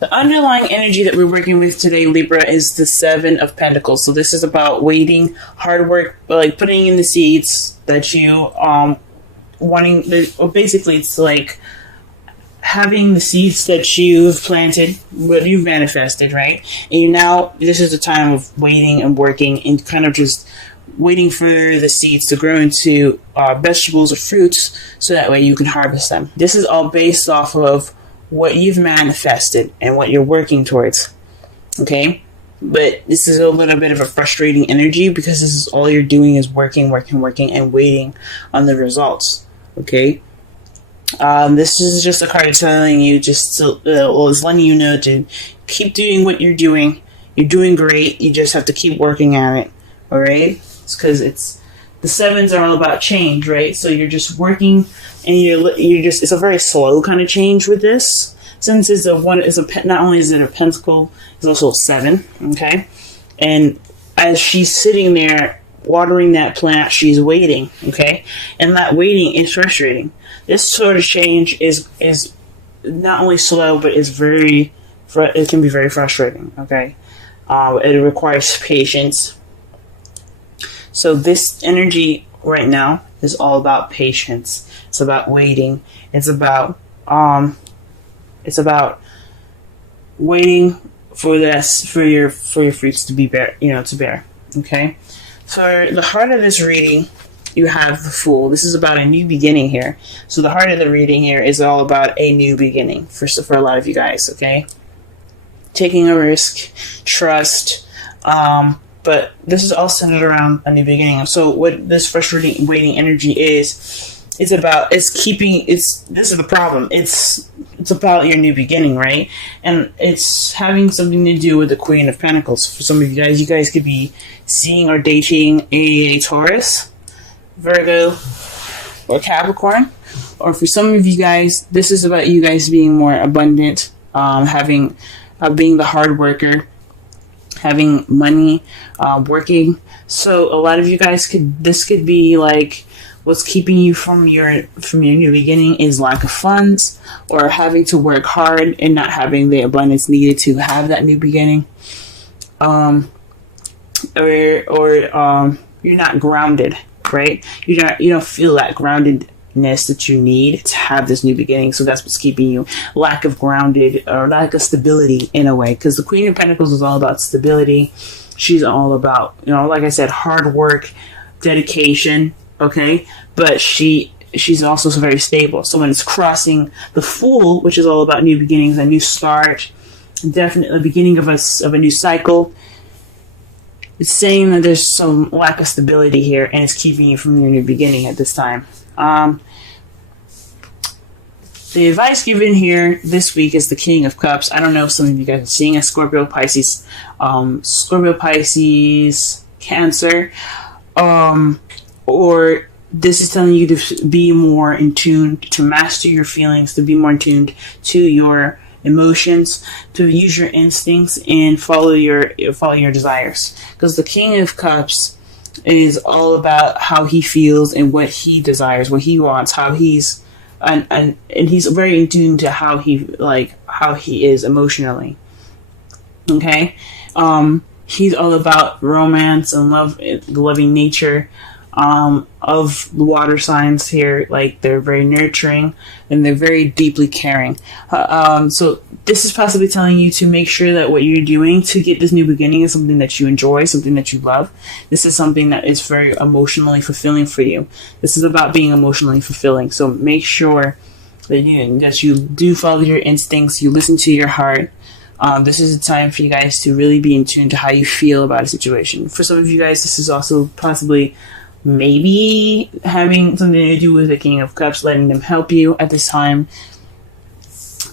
The underlying energy that we're working with today, Libra, is the Seven of Pentacles. So this is about waiting, hard work, like putting in the seeds that you wanting. Or basically, it's like having the seeds that you've planted, what you've manifested, right? And now this is the time of waiting and working and kind of just waiting for the seeds to grow into vegetables or fruits, so that way you can harvest them. This is all based off of what you've manifested and what you're working towards. Okay? But this is a little bit of a frustrating energy because this is all you're doing is working and waiting on the results. Okay? This is just a card telling you it's letting you know to keep doing what you're doing. You're doing great. You just have to keep working at it. Alright? It's because the sevens are all about change, right? So you're just working, and it's a very slow kind of change with this. Since not only is it a pentacle, it's also a seven, okay? And as she's sitting there watering that plant, she's waiting, okay? And that waiting is frustrating. This sort of change is not only slow, but it can be very frustrating, okay? It requires patience. So this energy right now is all about patience. It's about waiting. It's about waiting for your fruits to be bear. Okay. For the heart of this reading, you have the Fool. This is about a new beginning here. So the heart of the reading here is all about a new beginning for a lot of you guys. Okay. Taking a risk, trust. But this is all centered around a new beginning. So what this frustrating waiting energy is, this is the problem. It's about your new beginning, right? And it's having something to do with the Queen of Pentacles. For some of you guys could be seeing or dating a Taurus, Virgo, or Capricorn. Or for some of you guys, this is about you guys being more abundant, being the hard worker, having money, working. So a lot of you guys this could be like what's keeping you from your new beginning is lack of funds, or having to work hard and not having the abundance needed to have that new beginning. Or you're not grounded, right? You don't feel that groundedness that you need to have this new beginning. So that's what's keeping you lack of grounded or lack of stability in a way. Because the Queen of Pentacles is all about stability. She's all about, like I said, hard work, dedication. Okay, but she's also very stable. So when it's crossing the Fool, which is all about new beginnings, a new start, definitely the beginning of a new cycle, it's saying that there's some lack of stability here, and it's keeping you from your new beginning at this time. The advice given here this week is the King of Cups. I don't know if some of you guys are seeing a Scorpio, Pisces, Cancer, or this is telling you to be more in tune, to master your feelings, to be more in tune to your emotions, to use your instincts and follow your desires. Because the King of Cups is all about how he feels and what he desires, what he wants, how he's and he's very in tune to how he is emotionally. Okay, he's all about romance and love, the loving nature of the water signs here. Like, they're very nurturing and they're very deeply caring. So this is possibly telling you to make sure that what you're doing to get this new beginning is something that you enjoy, something that you love. This is something that is very emotionally fulfilling for you. This is about being emotionally fulfilling. So make sure that you do follow your instincts, you listen to your heart. This is a time for you guys to really be in tune to how you feel about a situation. For some of you guys, this is also possibly maybe having something to do with the King of Cups, letting them help you at this time.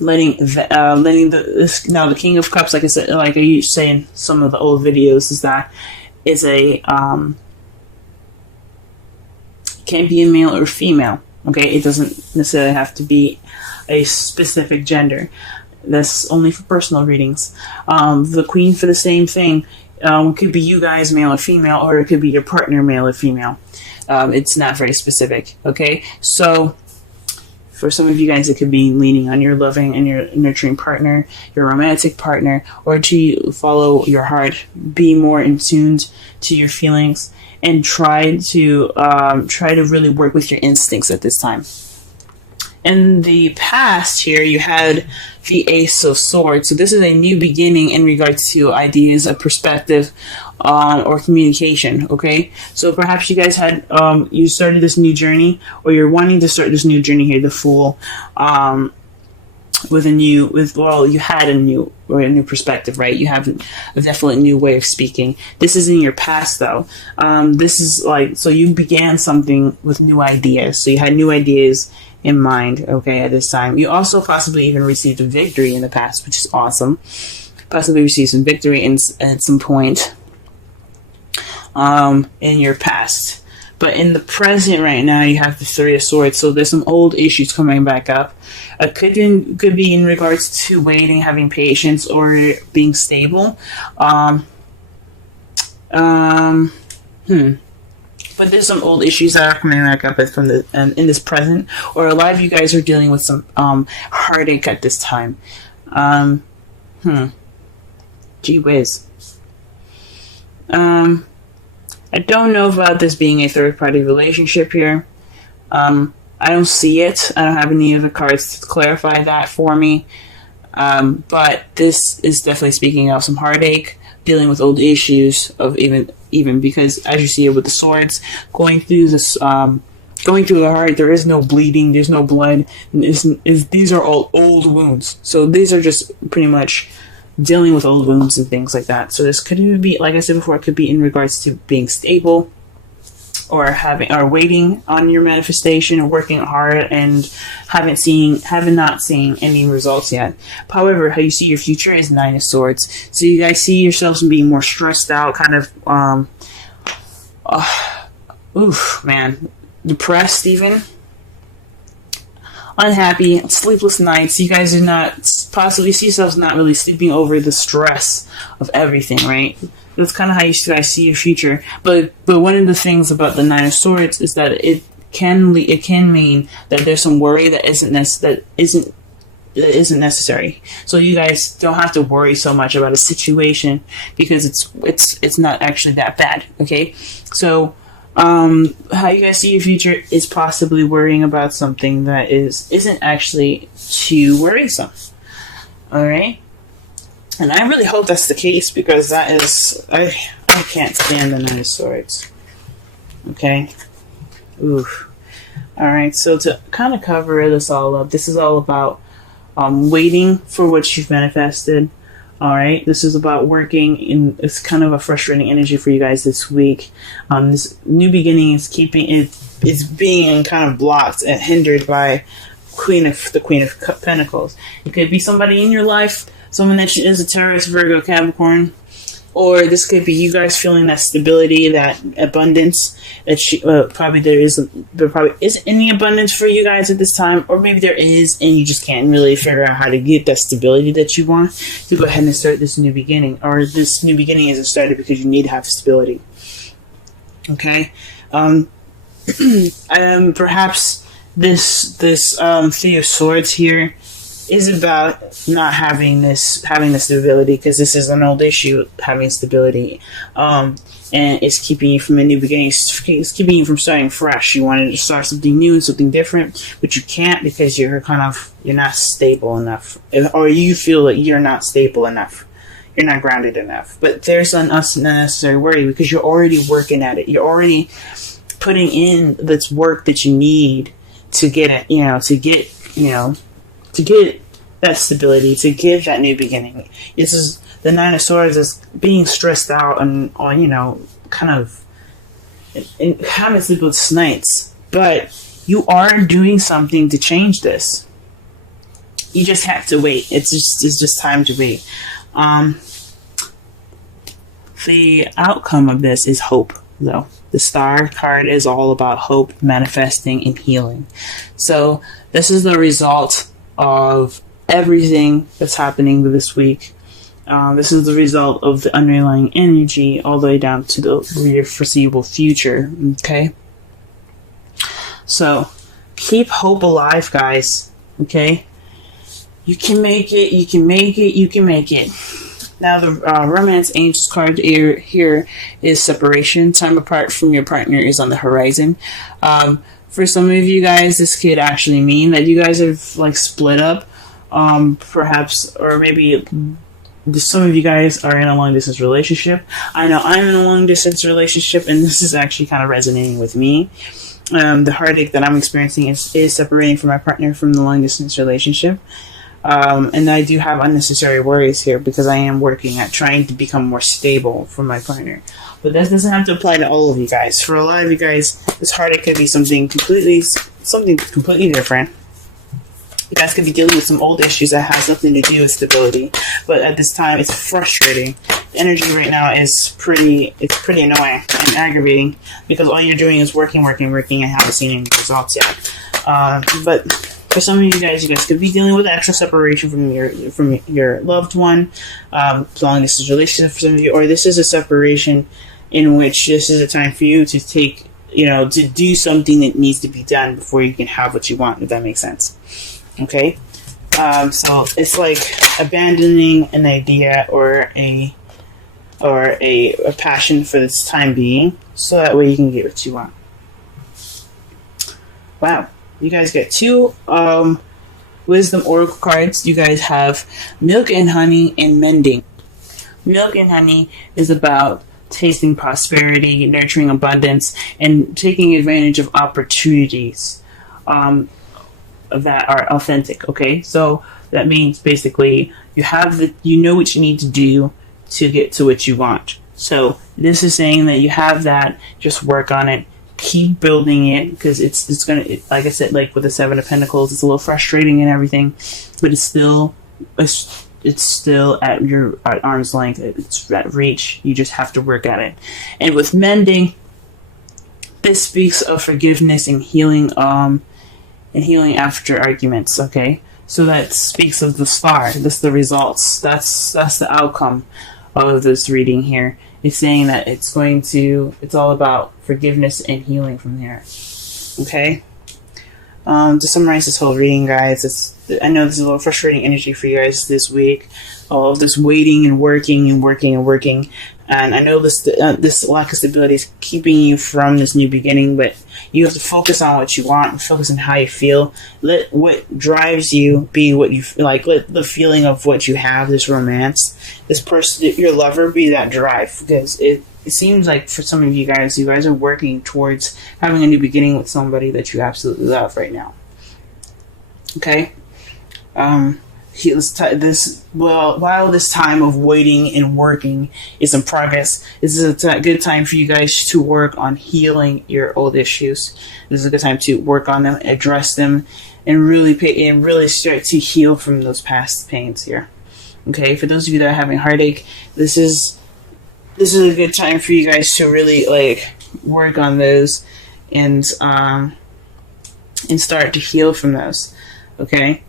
The King of Cups, like I said, like I used to say in some of the old videos, is that it's can't be a male or female. Okay, it doesn't necessarily have to be a specific gender. That's only for personal readings. The Queen, for the same thing. It could be you guys, male or female, or it could be your partner, male or female. It's not very specific. Okay, so For some of you guys, it could be leaning on your loving and your nurturing partner, your romantic partner, or to follow your heart, be more in tune to your feelings, and try to really work with your instincts at this time. In the past here, you had the Ace of Swords. So this is a new beginning in regards to ideas of perspective or communication, okay? So perhaps you guys had, you started this new journey, or you're wanting to start this new journey here, the Fool, you had a new perspective, right? You have a definite new way of speaking. This is in your past, though. This is like, so you began something with new ideas. So you had new ideas in mind, okay, at this time. You also possibly even received a victory in the past, which is awesome. Possibly received some victory at some point in your past. But in the present right now, you have the Three of Swords. So there's some old issues coming back up. It could be in regards to waiting, having patience, or being stable. But there's some old issues that are coming back up from in this present, or a lot of you guys are dealing with some heartache at this time. Gee whiz. I don't know about this being a third-party relationship here. I don't see it. I don't have any other cards to clarify that for me. But this is definitely speaking of some heartache, dealing with old issues of even because, as you see it with the swords, going through this, going through the heart, there is no bleeding, there's no blood. These are all old wounds. So these are just pretty much dealing with old wounds and things like that. So this could even be, like I said before, it could be in regards to being stable, or waiting on your manifestation, or working hard and haven't not seen any results yet. However, how you see your future is Nine of Swords. So you guys see yourselves being more stressed out, kind of depressed even. Unhappy, sleepless nights. You guys do not possibly see yourselves not really sleeping over the stress of everything, right? That's kind of how you guys see your future. But one of the things about the Nine of Swords is that it can mean that there's some worry that isn't necessary. So you guys don't have to worry so much about a situation because it's not actually that bad. Okay, so how you guys see your future is possibly worrying about something that isn't actually too worrisome. All right. And I really hope that's the case, because that is, I can't stand the Nine of Swords. Okay? Oof. Alright, so to kind of cover this all up, this is all about waiting for what you've manifested. Alright? This is about working it's kind of a frustrating energy for you guys this week. This new beginning is it's being kind of blocked and hindered by the Queen of Pentacles. It could be somebody in your life, someone that is a Taurus, Virgo, Capricorn, or this could be you guys feeling that stability, that abundance that there probably isn't any abundance for you guys at this time, or maybe there is and you just can't really figure out how to get that stability that you want to go ahead and start this new beginning, or this new beginning isn't started because you need to have stability. Okay, perhaps this Three of Swords here is about not having the stability, because this is an old issue, having stability, and it's keeping you from a new beginning. It's keeping you from starting fresh. You wanted to start something new and something different, but you can't because you're not stable enough, or you feel that you're not stable enough. You're not grounded enough. But there's an unnecessary worry, because you're already working at it. You're already putting in this work that you need to get it, to get that stability, to give that new beginning. This is the Nine of Swords is being stressed out and kind of having sleepless nights. But you are doing something to change this. You just have to wait. It's just time to wait. The outcome of this is hope, though. The Star card is all about hope, manifesting, and healing. So this is the result of everything that's happening this week. This is the result of the underlying energy all the way down to the foreseeable future. Okay? So keep hope alive, guys. Okay? You can make it, you can make it, you can make it. Now, the Romance Angels card here is separation. Time apart from your partner is on the horizon. For some of you guys, this could actually mean that you guys have, like, split up. Perhaps, or maybe some of you guys are in a long-distance relationship. I know I'm in a long-distance relationship, and this is actually kind of resonating with me. The heartache that I'm experiencing is separating from my partner from the long-distance relationship. And I do have unnecessary worries here because I am working at trying to become more stable for my partner. But that doesn't have to apply to all of you guys. For a lot of you guys, this heartache could be something completely different. You guys could be dealing with some old issues that has nothing to do with stability. But at this time, it's frustrating. The energy right now is pretty annoying and aggravating because all you're doing is working, and haven't seen any results yet. But for some of you guys could be dealing with actual separation from your loved one, long distance relationship for some of you, or this is a separation in which this is a time for you to take, to do something that needs to be done before you can have what you want, if that makes sense. Okay? So it's like abandoning an idea or a passion for this time being, so that way you can get what you want. Wow. You guys get 2 Wisdom Oracle cards. You guys have Milk and Honey and Mending. Milk and Honey is about tasting prosperity, nurturing abundance, and taking advantage of opportunities that are authentic, okay? So that means basically you know what you need to do to get to what you want. So this is saying that you have that, just work on it. Keep building it, because it's gonna, like I said, like with the 7 of Pentacles, it's a little frustrating and everything, but it's still at arm's length. It's at reach. You just have to work at it. And with Mending, this speaks of forgiveness and healing after arguments. Okay, so that speaks of the star. That's the results. That's the outcome of this reading here. It's saying that it's all about forgiveness and healing from there. Okay? To summarize this whole reading, guys, I know this is a little frustrating energy for you guys this week. All of this waiting and working. And I know this lack of stability is keeping you from this new beginning, but you have to focus on what you want and focus on how you feel. Let what drives you be what you like. Let the feeling of what you have, this romance, this person, your lover, be that drive. Because it seems like for some of you guys are working towards having a new beginning with somebody that you absolutely love right now. Okay? While this time of waiting and working is in progress, this is a good time for you guys to work on healing your old issues. This is a good time to work on them, address them, and really start to heal from those past pains here. Okay, for those of you that are having heartache, this is a good time for you guys to really work on those and start to heal from those. Okay.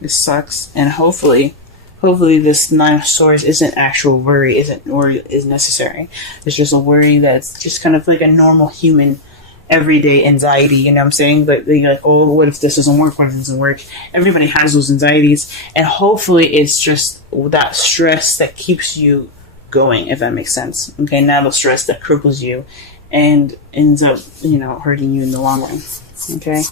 This sucks, and hopefully this 9 of Swords isn't actual worry, is necessary. It's just a worry that's just kind of like a normal human everyday anxiety, you know what I'm saying? But they're like, oh, what if this doesn't work? What if it doesn't work? Everybody has those anxieties, and hopefully it's just that stress that keeps you going, if that makes sense. Okay, not the stress that cripples you and ends up, hurting you in the long run. Okay.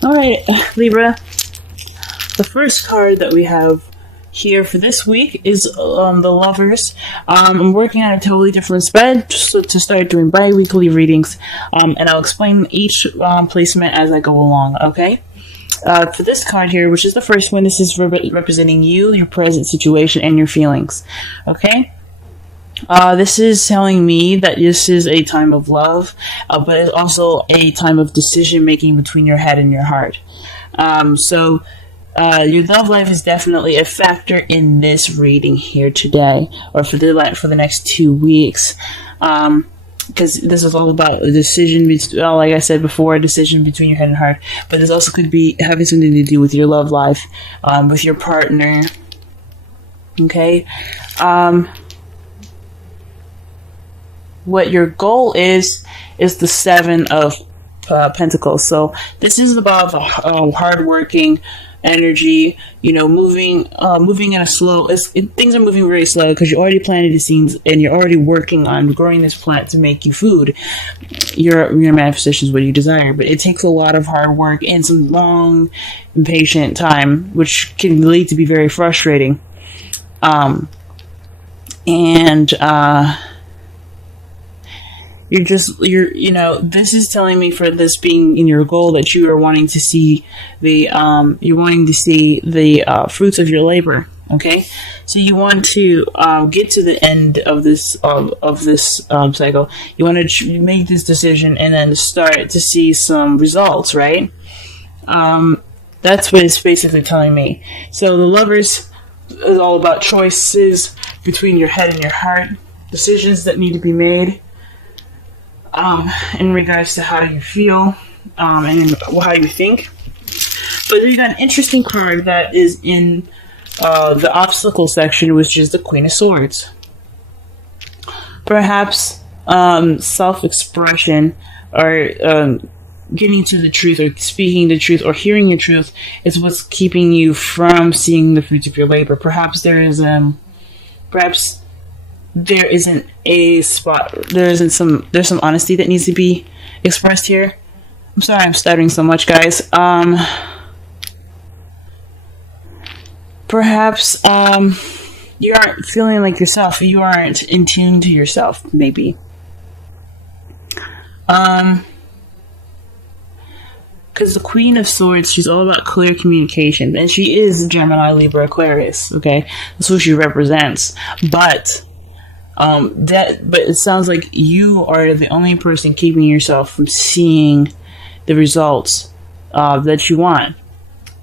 Alright, Libra. The first card that we have here for this week is the Lovers. I'm working on a totally different spread to start doing bi-weekly readings, and I'll explain each placement as I go along, okay? For this card here, which is the first one, this is representing you, your present situation, and your feelings, okay? This is telling me that this is a time of love, but it's also a time of decision making between your head and your heart. So your love life is definitely a factor in this reading here today, or for the next 2 weeks. Because this is all about a decision, like I said before, a decision between your head and heart. But this also could be having something to do with your love life, with your partner. Okay. what your goal is the Seven of Pentacles. So this is about the hardworking energy, moving in a slow. Things are moving very slow because you already planted the seeds and you're already working on growing this plant to make you food. Your manifestation is what you desire, but it takes a lot of hard work and some long, impatient time, which can lead to be very frustrating. This is telling me, for this being in your goal, that you are wanting to see the fruits of your labor. Okay, so you want to get to the end of this cycle. You want to make this decision and then start to see some results, right? That's what it's basically telling me. So the Lovers is all about choices between your head and your heart, decisions that need to be made. In regards to how you feel, and how you think. But you got an interesting card that is in the obstacle section, which is the Queen of Swords. Perhaps self-expression, or getting to the truth, or speaking the truth, or hearing the truth is what's keeping you from seeing the fruits of your labor. Perhaps there isn't a spot. There's some honesty that needs to be expressed here. I'm sorry I'm stuttering so much, guys. Perhaps you aren't feeling like yourself. You aren't in tune to yourself, maybe. Because the Queen of Swords, she's all about clear communication, and she is Gemini, Libra, Aquarius. Okay, that's who she represents. But it sounds like you are the only person keeping yourself from seeing the results that you want.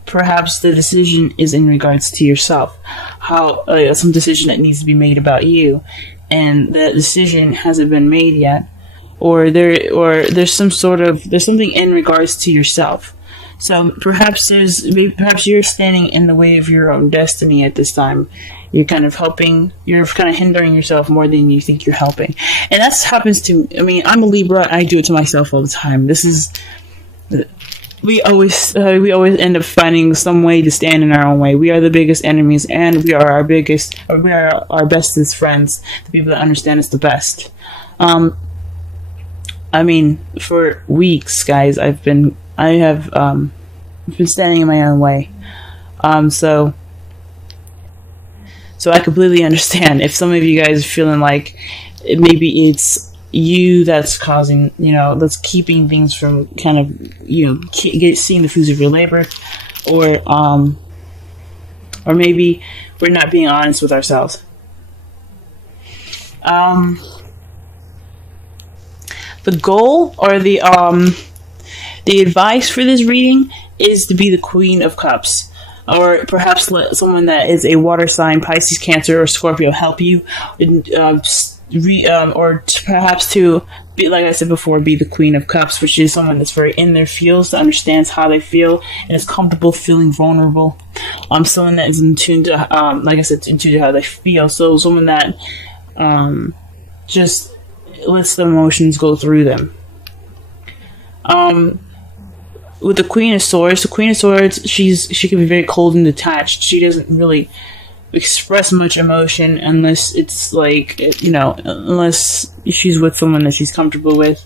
Perhaps the decision is in regards to yourself, some decision that needs to be made about you, and the decision hasn't been made yet, or there's something in regards to yourself. So perhaps you're standing in the way of your own destiny at this time. You're kind of hindering yourself more than you think you're helping. And that happens to, I'm a Libra, I do it to myself all the time. We always end up finding some way to stand in our own way. We are the biggest enemies, and we are our bestest friends, the people that understand us the best. For weeks, guys, I have been standing in my own way. So I completely understand if some of you guys are feeling like maybe it's you that's causing, that's keeping things from kind of, seeing the fruits of your labor, or maybe we're not being honest with ourselves. The goal, or the advice for this reading is to be the Queen of Cups. Or perhaps let someone that is a water sign, Pisces, Cancer, or Scorpio, help you. Or perhaps to be, like I said before, be the Queen of Cups, which is someone that's very in their feels, that understands how they feel, and is comfortable feeling vulnerable. Someone that is in tune to, like I said, in tune to how they feel. So someone that just lets the emotions go through them. With the Queen of Swords, she can be very cold and detached. She doesn't really express much emotion unless it's unless she's with someone that she's comfortable with.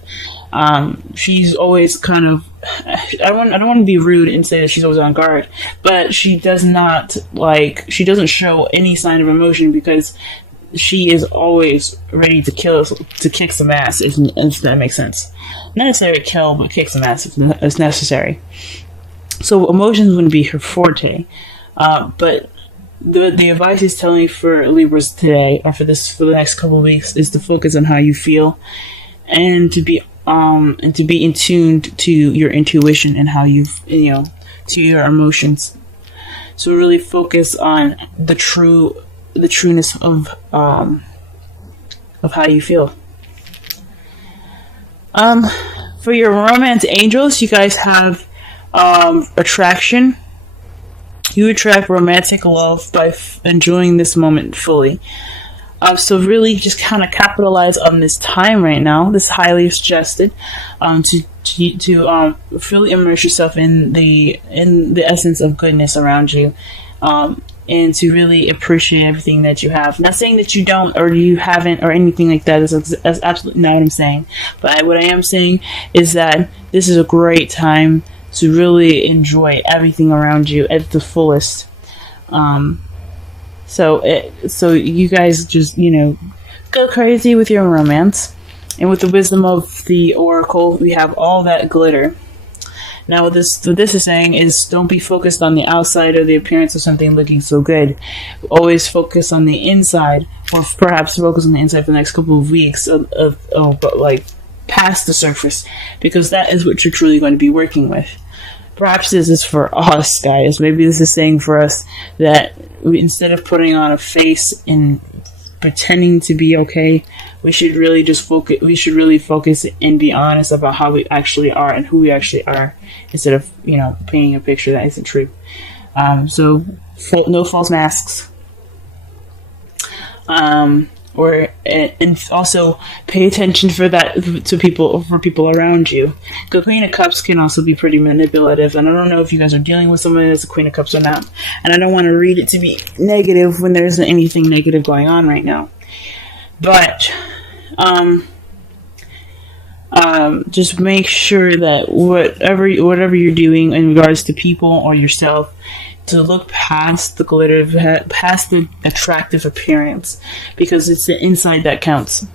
She's always kind of, I don't want to be rude and say that she's always on guard, but she doesn't show any sign of emotion, because she is always ready to kick some ass, if that makes sense. Not necessarily kill, but kick some ass if necessary. So emotions wouldn't be her forte. But the advice he's telling me for Libras today, or for the next couple of weeks, is to focus on how you feel, and to be in tune to your intuition and how to your emotions. So really focus on the trueness of how you feel. For your romance angels, you guys have attraction. You attract romantic love by enjoying this moment fully. So really just kind of capitalize on this time right now. This is highly suggested to really immerse yourself in the essence of goodness around you, and to really appreciate everything that you have. Not saying that you don't or you haven't or anything like that. That's absolutely not what I'm saying. But what I am saying is that this is a great time to really enjoy everything around you at the fullest. So you guys just, go crazy with your romance. And with the wisdom of the oracle, we have all that glitter. Now, what this is saying is, don't be focused on the outside or the appearance of something looking so good. Always focus on the inside, or perhaps focus on the inside for the next couple of weeks but like past the surface, because that is what you're truly going to be working with. Perhaps this is for us, guys. Maybe this is saying for us that instead of putting on a face and pretending to be okay, we should really just focus. We should really focus and be honest about how we actually are and who we actually are, instead of painting a picture that isn't true. So no false masks. And also pay attention for people around you. The Queen of Cups can also be pretty manipulative, and I don't know if you guys are dealing with someone that's a Queen of Cups or not. And I don't want to read it to be negative when there isn't anything negative going on right now. But just make sure that whatever you're doing in regards to people or yourself, to look past the glitter, past the attractive appearance, because it's the inside that counts.